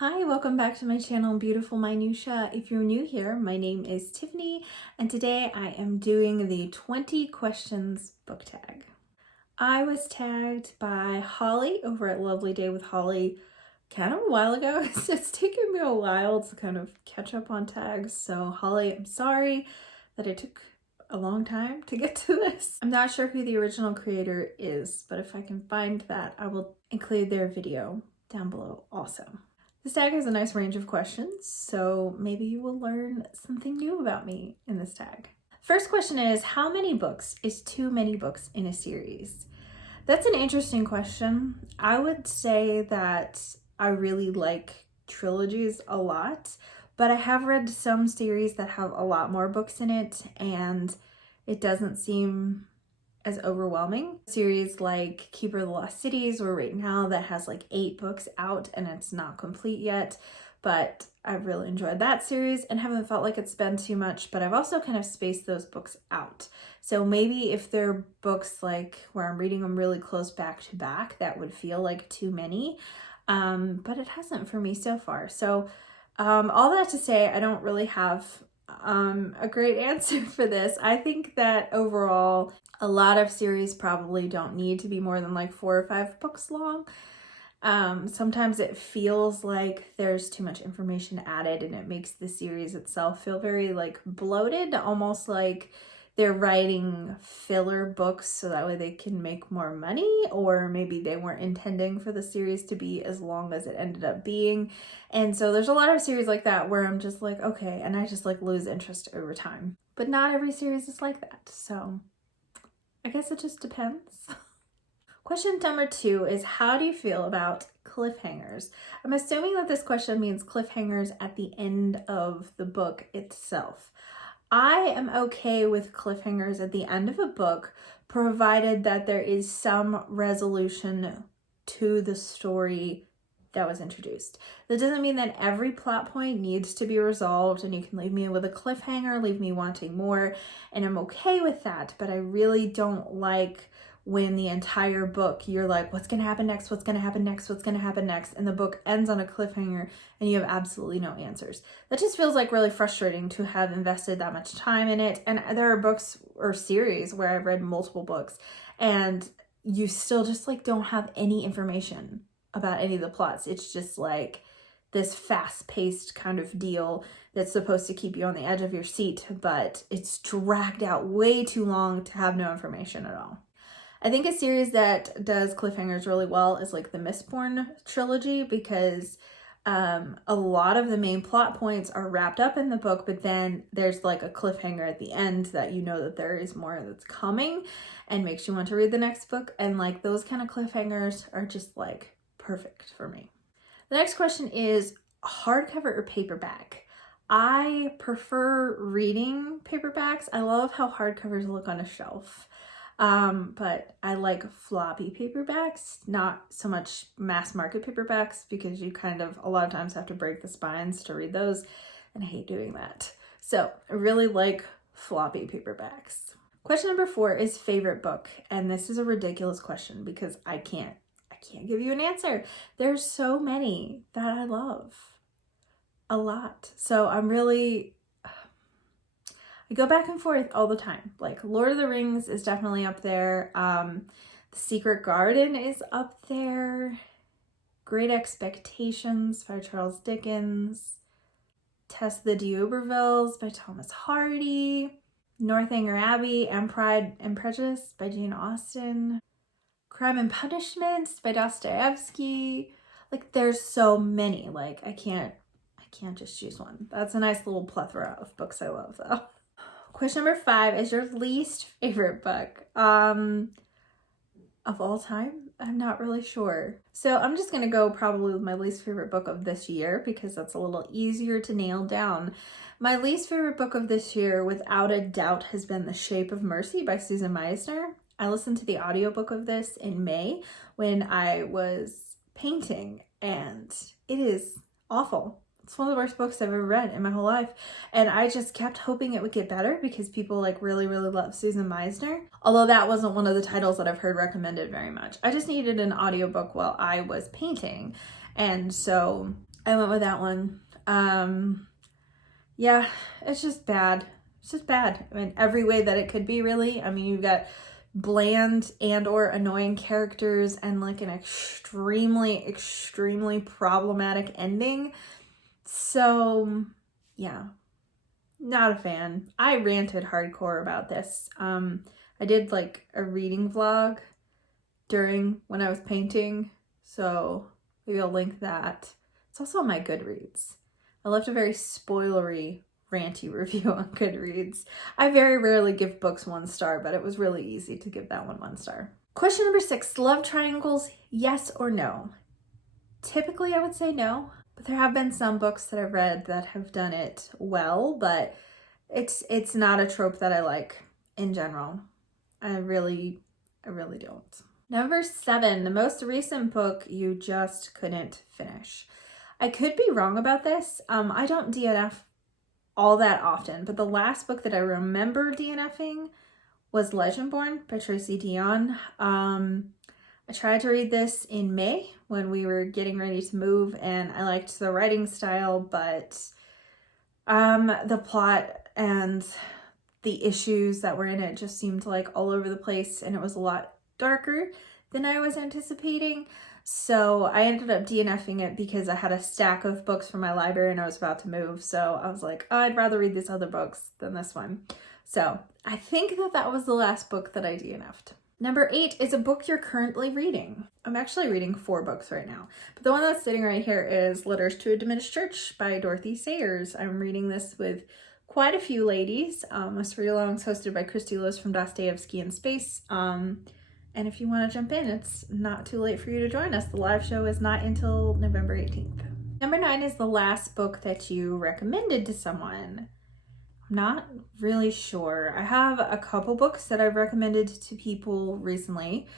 Hi, welcome back to my channel, Beautiful Minutia. If you're new here, my name is Tiffany, and today I am doing the 20 questions book tag. I was tagged by Holly over at Lovely Day with Holly kind of a while ago. It's taken me a while to kind of catch up on tags, so Holly, I'm sorry that it took a long time to get to this. I'm not sure who the original creator is, but if I can find that, I will include their video down below also. This tag has a nice range of questions, so maybe you will learn something new about me in this tag. First question is, how many books is too many books in a series? That's an interesting question. I would say that I really like trilogies a lot, but I have read some series that have a lot more books in it, and it doesn't seem as overwhelming. Series like Keeper of the Lost Cities, or right now that has like 8 books out and it's not complete yet, but I've really enjoyed that series and haven't felt like it's been too much, but I've also kind of spaced those books out. So maybe if they're books like where I'm reading them really close back to back, that would feel like too many, but it hasn't for me so far. So all that to say, I don't really have a great answer for this. I think that overall, a lot of series probably don't need to be more than like 4 or 5 books long. Sometimes it feels like there's too much information added and it makes the series itself feel very like bloated, almost like they're writing filler books so that way they can make more money, or maybe they weren't intending for the series to be as long as it ended up being. And so there's a lot of series like that where I'm just like, okay, and I just like lose interest over time. But not every series is like that, so I guess it just depends. Question number 2 is, how do you feel about cliffhangers? I'm assuming that this question means cliffhangers at the end of the book itself. I am okay with cliffhangers at the end of a book, provided that there is some resolution to the story that was introduced. That doesn't mean that every plot point needs to be resolved and you can leave me with a cliffhanger, leave me wanting more, and I'm okay with that, but I really don't like when the entire book you're like, what's gonna happen next, what's gonna happen next, what's gonna happen next, and the book ends on a cliffhanger and you have absolutely no answers. That just feels like really frustrating to have invested that much time in it. And there are books or series where I've read multiple books and you still just like don't have any information about any of the plots. It's just like this fast-paced kind of deal that's supposed to keep you on the edge of your seat, but it's dragged out way too long to have no information at all. I think a series that does cliffhangers really well is like the Mistborn trilogy, because a lot of the main plot points are wrapped up in the book, but then there's like a cliffhanger at the end that you know that there is more that's coming and makes you want to read the next book. And like those kind of cliffhangers are just like perfect for me. The next question is, hardcover or paperback? I prefer reading paperbacks. I love how hardcovers look on a shelf. But I like floppy paperbacks, not so much mass market paperbacks, because you kind of a lot of times have to break the spines to read those, and I hate doing that. So I really like floppy paperbacks. Question number 4 is favorite book, and this is a ridiculous question because I can't give you an answer. There's so many that I love a lot. So I go back and forth all the time. Like Lord of the Rings is definitely up there. The Secret Garden is up there. Great Expectations by Charles Dickens. Tess the D'Urbervilles by Thomas Hardy. Northanger Abbey and Pride and Prejudice by Jane Austen. Crime and Punishment by Dostoevsky. Like there's so many. Like I can't just choose one. That's a nice little plethora of books I love though. Question number 5 is your least favorite book of all time? I'm not really sure. So I'm just going to go probably with my least favorite book of this year because that's a little easier to nail down. My least favorite book of this year, without a doubt, has been The Shape of Mercy by Susan Meisner. I listened to the audiobook of this in May when I was painting, and it is awful. It's one of the worst books I've ever read in my whole life. And I just kept hoping it would get better because people like really, really love Susan Meisner. Although that wasn't one of the titles that I've heard recommended very much. I just needed an audiobook while I was painting. And so I went with that one. Yeah, it's just bad. It's just bad. I mean, every way that it could be, really. I mean, you've got bland and or annoying characters and like an extremely problematic ending. So, yeah, not a fan. I ranted hardcore about this. I did like a reading vlog during when I was painting, so maybe I'll link that. It's also on my Goodreads. I left a very spoilery, ranty review on Goodreads. I very rarely give books 1 star, but it was really easy to give that one 1 star. Question number 6, love triangles, yes or no? Typically I would say no, but there have been some books that I've read that have done it well, but it's not a trope that I like in general. I really don't. Number 7, the most recent book you just couldn't finish. I could be wrong about this. I don't DNF all that often, but the last book that I remember DNFing was Legendborn by Tracy Deonn. I tried to read this in May when we were getting ready to move, and I liked the writing style, but the plot and the issues that were in it just seemed like all over the place, and it was a lot darker than I was anticipating. So I ended up DNFing it because I had a stack of books from my library and I was about to move. So I was like, oh, I'd rather read these other books than this one. So I think that was the last book that I DNF'd. Number 8 is a book you're currently reading. I'm actually reading 4 books right now, but the one that's sitting right here is Letters to a Diminished Church by Dorothy Sayers. I'm reading this with quite a few ladies. This read-along is hosted by Christy Lewis from Dostoevsky in Space. And if you want to jump in, it's not too late for you to join us. The live show is not until November 18th. Number 9 is the last book that you recommended to someone. I'm not really sure. I have a couple books that I've recommended to people recently.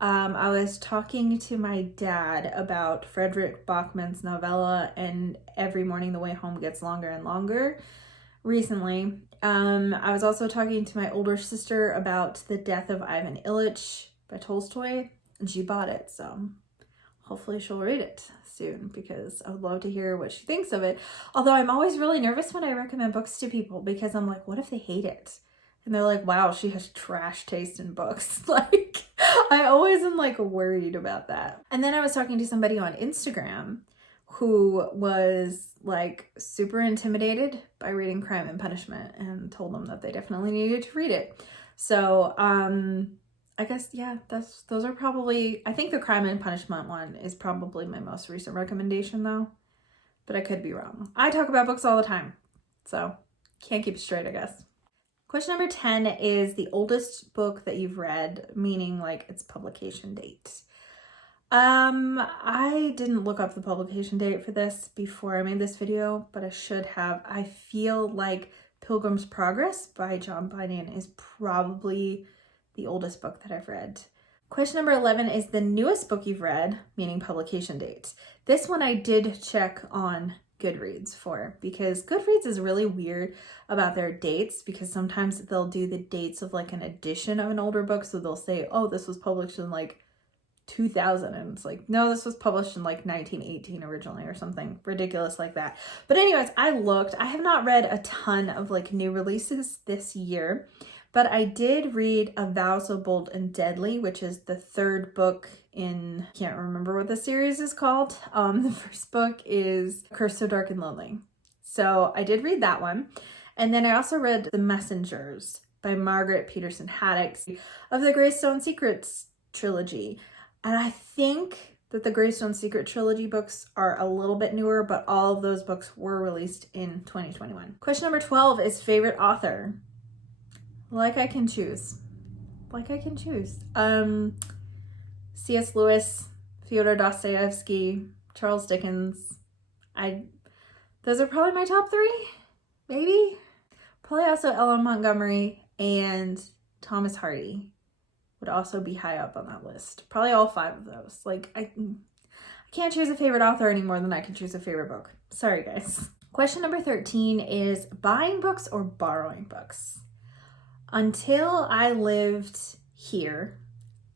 I was talking to my dad about Frederick Bachman's novella and Every Morning the Way Home Gets Longer and Longer recently. I was also talking to my older sister about The Death of Ivan Ilyich by Tolstoy, and she bought it, so hopefully she'll read it soon because I would love to hear what she thinks of it. Although I'm always really nervous when I recommend books to people because I'm like, what if they hate it? And they're like, wow, she has trash taste in books. Like, I always am like worried about that. And then I was talking to somebody on Instagram who was like super intimidated by reading Crime and Punishment and told them that they definitely needed to read it. So, I guess, yeah, those are probably, I think the Crime and Punishment one is probably my most recent recommendation though, but I could be wrong. I talk about books all the time, so can't keep it straight, I guess. Question number 10 is the oldest book that you've read, meaning like its publication date. I didn't look up the publication date for this before I made this video, but I should have. I feel like Pilgrim's Progress by John Bunyan is probably the oldest book that I've read. Question number 11 is the newest book you've read, meaning publication date. This one I did check on Goodreads for because Goodreads is really weird about their dates because sometimes they'll do the dates of like an edition of an older book. So they'll say, oh, this was published in like 2000, and it's like, no, this was published in like 1918 originally or something ridiculous like that. But anyways, I looked. I have not read a ton of like new releases this year, but I did read A Vow So Bold and Deadly, which is the 3rd book in, I can't remember what the series is called. The first book is Curse So Dark and Lonely. So I did read that one. And then I also read The Messengers by Margaret Peterson Haddock of the Greystone Secrets trilogy. And I think that the Greystone Secret trilogy books are a little bit newer, but all of those books were released in 2021. Question number 12 is favorite author. Like I can choose. C.S. Lewis, Fyodor Dostoevsky, Charles Dickens. Those are probably my top 3, maybe. Probably also Ellen Montgomery and Thomas Hardy would also be high up on that list. Probably all 5 of those. Like, I can't choose a favorite author any more than I can choose a favorite book. Sorry, guys. Question number 13 is buying books or borrowing books? Until I lived here,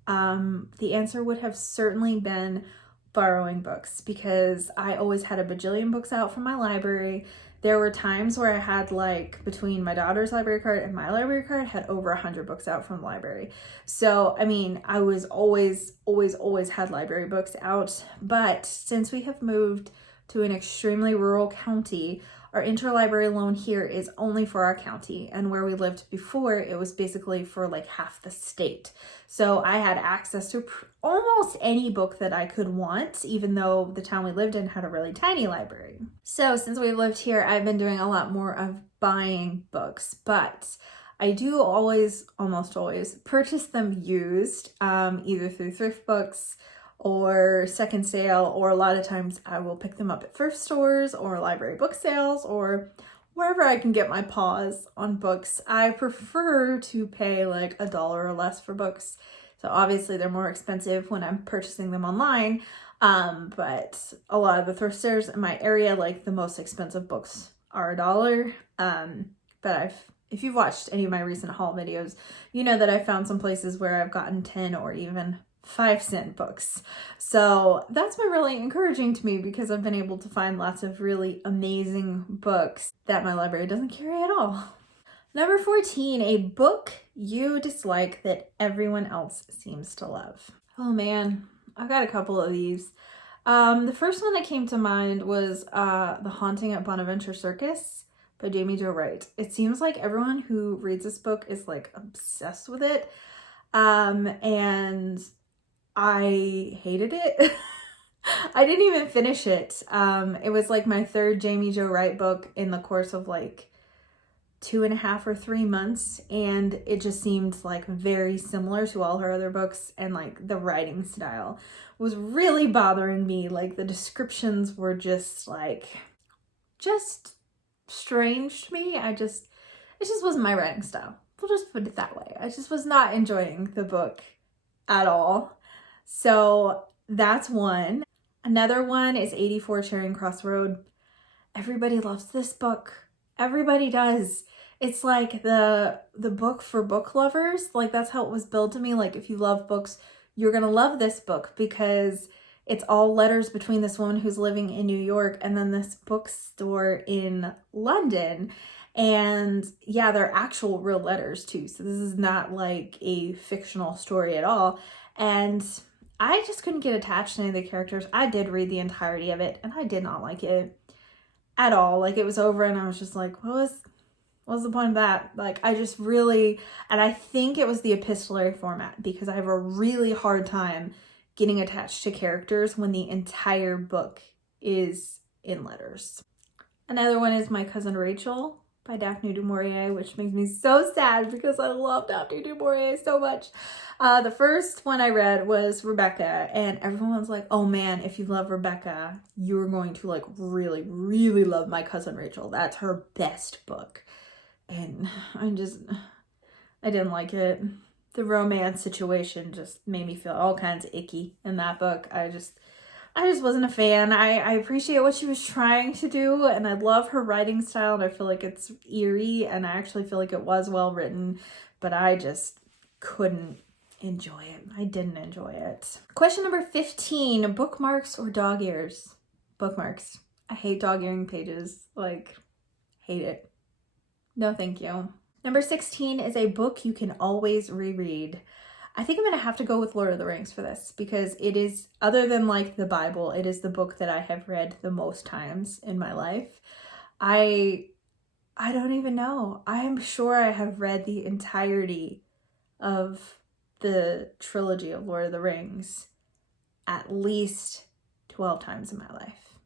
the answer would have certainly been borrowing books because I always had a bajillion books out from my library. There were times where I had, like, between my daughter's library card and my library card, had over 100 books out from the library. So, I mean, I was always had library books out. But since we have moved to an extremely rural county, our interlibrary loan here is only for our county, and where we lived before, it was basically for like half the state. So I had access to almost any book that I could want, even though the town we lived in had a really tiny library. So since we've lived here, I've been doing a lot more of buying books, but I do almost always purchase them used, either through thrift books or second sale, or a lot of times I will pick them up at thrift stores or library book sales or wherever I can get my paws on books. I prefer to pay like $1 or less for books. So obviously they're more expensive when I'm purchasing them online. But a lot of the thrift stores in my area, like the most expensive books are $1. But if you've watched any of my recent haul videos, you know that I found some places where I've gotten 10 or even 5-cent books. So that's been really encouraging to me because I've been able to find lots of really amazing books that my library doesn't carry at all. Number 14, a book you dislike that everyone else seems to love. Oh man, I've got a couple of these. The first one that came to mind was The Haunting at Bonaventure Circus by Jamie Jo Wright. It seems like everyone who reads this book is like obsessed with it. And I hated it. I didn't even finish it. It was like my third Jamie Jo Wright book in the course of like 2.5 or 3 months, and it just seemed like very similar to all her other books, and like the writing style was really bothering me. Like the descriptions were just strange to me. It just wasn't my writing style. We'll just put it that way. I just was not enjoying the book at all. So that's one. Another one is 84 Charing Cross Road. Everybody loves this book. Everybody does. It's like the book for book lovers. Like that's how it was billed to me. Like if you love books, you're gonna love this book because it's all letters between this woman who's living in New York and then this bookstore in London. And yeah, they're actual real letters too. So this is not like a fictional story at all. And I just couldn't get attached to any of the characters. I did read the entirety of it and I did not like it at all. Like it was over and I was just like, what was the point of that? Like I just really, and I think it was the epistolary format because I have a really hard time getting attached to characters when the entire book is in letters. Another one is My Cousin Rachel by Daphne du Maurier, which makes me so sad because I love Daphne du Maurier so much. The first one I read was Rebecca, and everyone's like, oh man, if you love Rebecca, you're going to like really, really love My Cousin Rachel. That's her best book. And I didn't like it. The romance situation just made me feel all kinds of icky in that book. I just wasn't a fan. I appreciate what she was trying to do, and I love her writing style, and I feel like it's eerie, and I actually feel like it was well written, but I just couldn't enjoy it. I didn't enjoy it. Question number 15, bookmarks or dog ears? Bookmarks. I hate dog earing pages. Like, hate it. No, thank you. Number 16 is a book you can always reread. I think I'm going to have to go with Lord of the Rings for this because it is, other than like the Bible, it is the book that I have read the most times in my life. I don't even know. I am sure I have read the entirety of the trilogy of Lord of the Rings at least 12 times in my life.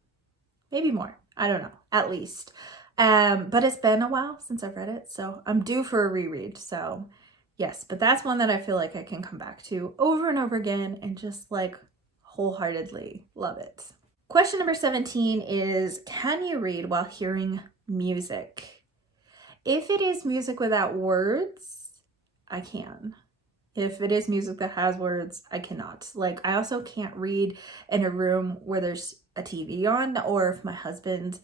Maybe more. I don't know. At least. But it's been a while since I've read it, so I'm due for a reread. So yes, but that's one that I feel like I can come back to over and over again and just like wholeheartedly love it. Question number 17 is, can you read while hearing music? If it is music without words, I can. If it is music that has words, I cannot. Like, I also can't read in a room where there's a TV on, or if my husband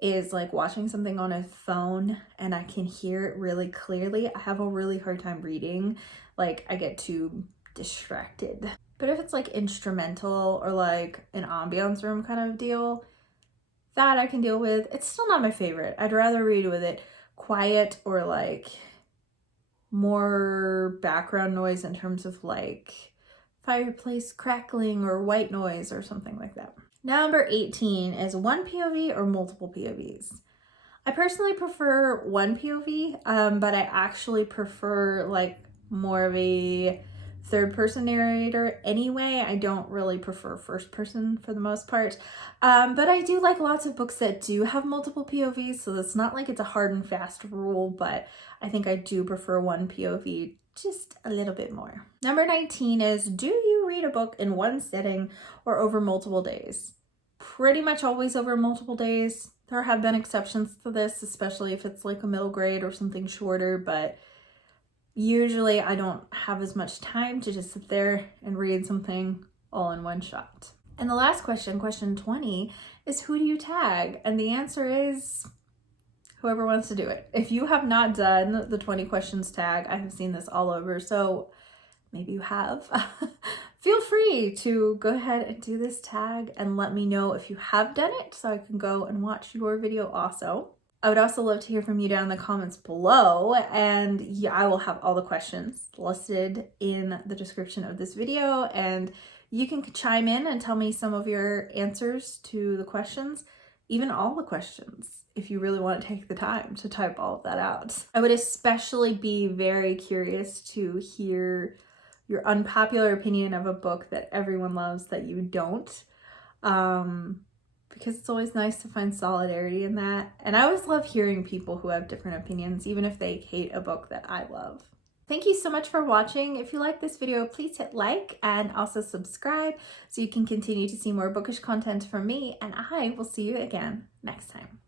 is like watching something on his phone and I can hear it really clearly, I have a really hard time reading. Like, I get too distracted. But if it's like instrumental or like an ambiance room kind of deal, that I can deal with. It's still not my favorite. I'd rather read with it quiet or like more background noise in terms of like fireplace crackling or white noise or something like that. Number 18 is one POV or multiple POVs. I personally prefer one POV, but I actually prefer like more of a third person narrator anyway. I don't really prefer first person for the most part, but I do like lots of books that do have multiple POVs, so it's not like it's a hard and fast rule, but I think I do prefer one POV just a little bit more. Number 19 is, do you read a book in one sitting or over multiple days? Pretty much always over multiple days. There have been exceptions to this, especially if it's like a middle grade or something shorter, but usually I don't have as much time to just sit there and read something all in one shot. And the last question, question 20, is who do you tag? And the answer is whoever wants to do it. If you have not done the 20 questions tag, I have seen this all over, so maybe you have. Feel free to go ahead and do this tag and let me know if you have done it so I can go and watch your video also. I would also love to hear from you down in the comments below, and yeah, I will have all the questions listed in the description of this video, and you can chime in and tell me some of your answers to the questions, even all the questions, if you really want to take the time to type all of that out. I would especially be very curious to hear your unpopular opinion of a book that everyone loves that you don't, because it's always nice to find solidarity in that. And I always love hearing people who have different opinions, even if they hate a book that I love. Thank you so much for watching. If you like this video, please hit like and also subscribe so you can continue to see more bookish content from me, and I will see you again next time.